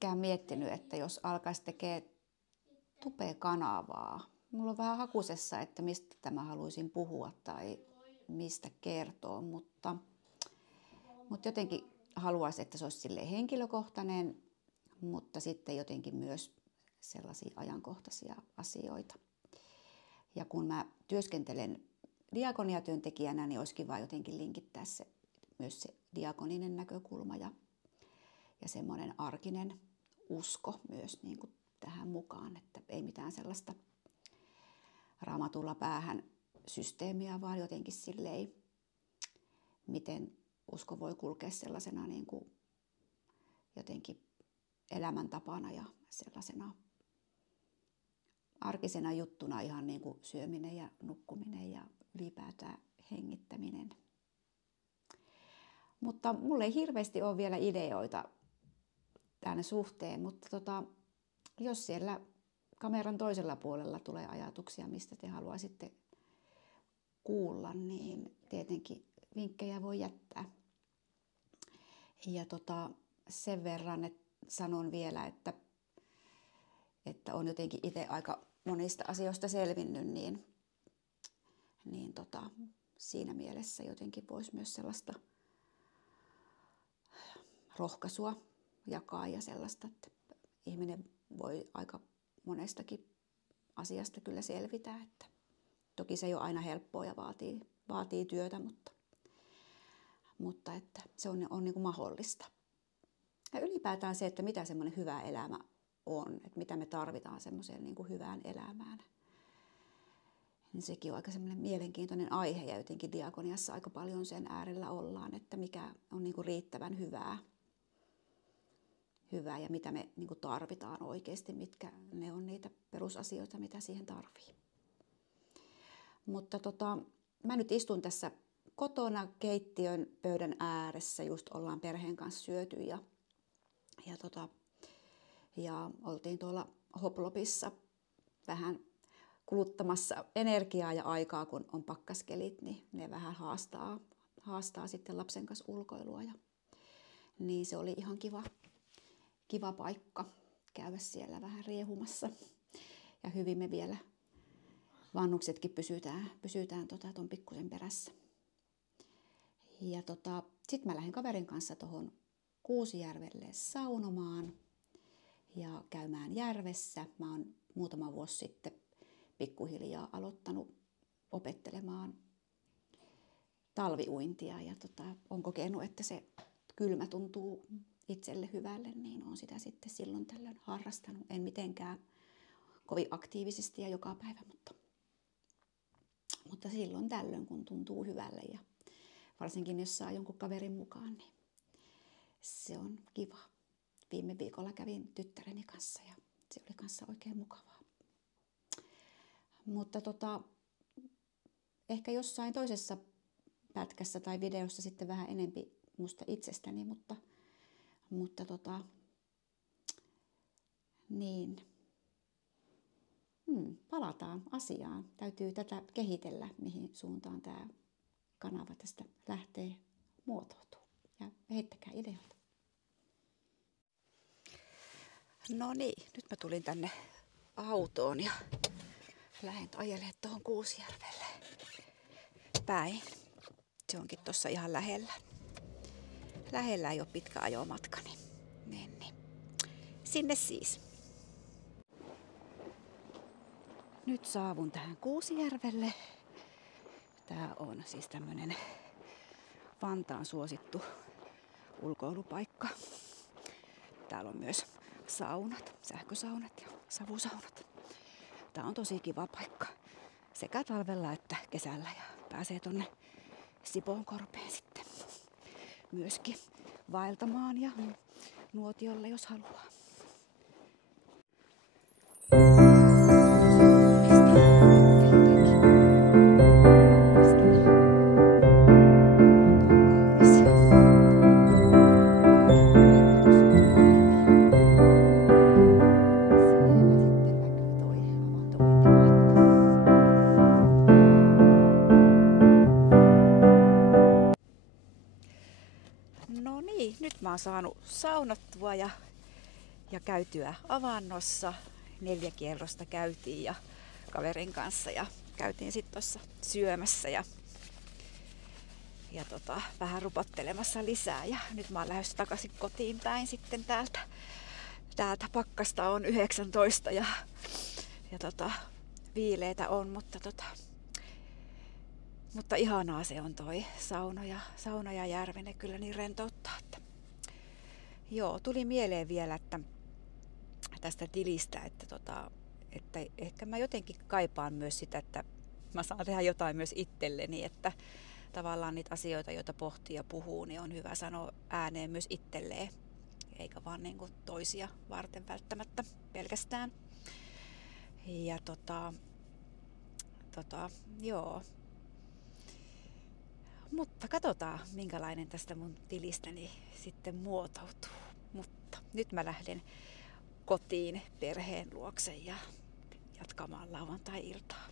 pitkään miettinyt, että jos alkaisi tekemään Tube-kanavaa. Mulla on vähän hakusessa, että mistä tämä haluaisin puhua tai mistä kertoo, mutta jotenkin haluaisin, että se olisi silleen henkilökohtainen, mutta sitten jotenkin myös sellaisia ajankohtaisia asioita. Ja kun mä työskentelen diakoniatyöntekijänä, niin olisi kiva jotenkin linkittää myös se diakoninen näkökulma ja semmoinen arkinen usko myös niin kuin tähän mukaan, että ei mitään sellaista raamatulla päähän systeemiä, vaan jotenkin silleen, miten usko voi kulkea sellaisena niin kuin jotenkin elämäntapana ja sellaisena arkisena juttuna, ihan niin kuin syöminen ja nukkuminen ja ylipäätään hengittäminen. Mutta mulle ei hirveästi ole vielä ideoita tämän suhteen, mutta jos siellä kameran toisella puolella tulee ajatuksia, mistä te haluaisitte kuulla, niin tietenkin vinkkejä voi jättää. Ja sen verran, että sanon vielä, että on jotenkin itse aika monista asioista selvinnyt, niin siinä mielessä jotenkin voisi myös sellaista rohkaisua jakaa ja sellaista, että ihminen voi aika monestakin asiasta kyllä selvitä, että toki se ei ole aina helppoa ja vaatii työtä, mutta että se on niin kuin mahdollista. Ja ylipäätään se, että mitä semmoinen hyvä elämä on, että mitä me tarvitaan semmoiseen niin kuin hyvään elämään. Niin sekin on aika semmoinen mielenkiintoinen aihe ja jotenkin diakoniassa aika paljon sen äärellä ollaan, että mikä on niin kuin riittävän hyvää ja mitä me niin kuin tarvitaan oikeasti, mitkä ne on niitä perusasioita, mitä siihen tarvii. Mutta mä nyt istun tässä kotona keittiön pöydän ääressä, just ollaan perheen kanssa syöty ja oltiin tuolla Hoplopissa vähän kuluttamassa energiaa ja aikaa, kun on pakkaskelit, niin ne vähän haastaa sitten lapsen kanssa ulkoilua. Niin se oli ihan kiva paikka käydä siellä vähän riehumassa. Ja hyvin me vielä vannuksetkin pysytään ton pikkusen perässä. Ja sit mä lähdin kaverin kanssa tuohon Kuusijärvelle saunomaan ja käymään järvessä. Mä oon muutama vuosi sitten pikkuhiljaa aloittanut opettelemaan talviuintia ja on kokenut, että se kylmä tuntuu itselle hyvälle, niin on sitä sitten silloin tällöin harrastanut. En mitenkään kovin aktiivisesti ja joka päivä, mutta silloin tällöin, kun tuntuu hyvälle ja varsinkin jos saa jonkun kaverin mukaan, niin se on kiva. Viime viikolla kävin tyttäreni kanssa ja se oli kanssa oikein mukavaa. Mutta ehkä jossain toisessa pätkässä tai videossa sitten vähän enempi musta itsestäni, mutta niin. Palataan asiaan. Täytyy tätä kehitellä, mihin suuntaan tämä kanava tästä lähtee muotoutumaan. Ja heittäkää ideoita. No niin, nyt mä tulin tänne autoon ja lähden ajelemaan tuohon Kuusijärvelle päin. Se onkin tuossa ihan lähellä. Lähellä ei ole pitkä ajomatka, niin. Sinne siis. Nyt saavun tähän Kuusijärvelle. Tää on siis tämmönen Vantaan suosittu ulkoilupaikka. Täällä on myös saunat, sähkösaunat ja savusaunat. Tää on tosi kiva paikka sekä talvella että kesällä ja pääsee tonne Sipoonkorpeen sitten myöskin vaeltamaan ja nuotiolle, jos haluaa. No niin, nyt mä oon saanut saunottua ja ja käytyä avannossa. 4 kierrosta käytiin ja kaverin kanssa ja käytiin sitten tuossa syömässä ja vähän rupottelemassa lisää. Ja nyt mä oon lähdössä takaisin kotiin päin sitten täältä pakkasta on 19 ja viileitä on, mutta ihanaa se on toi sauna ja järvene kyllä niin rentouttaa. Että. Joo, tuli mieleen vielä, että tästä tilistä, että ehkä mä jotenkin kaipaan myös sitä, että mä saan tehdä jotain myös itselleni, että tavallaan niitä asioita, joita pohtii ja puhuu, niin on hyvä sanoa ääneen myös itselleen, eikä vaan niin kuin toisia varten välttämättä pelkästään. Ja joo. Mutta katsotaan, minkälainen tästä mun tilistäni sitten muotoutuu. Mutta nyt mä lähden kotiin perheen luokse ja jatkamaan lauantai-iltaa.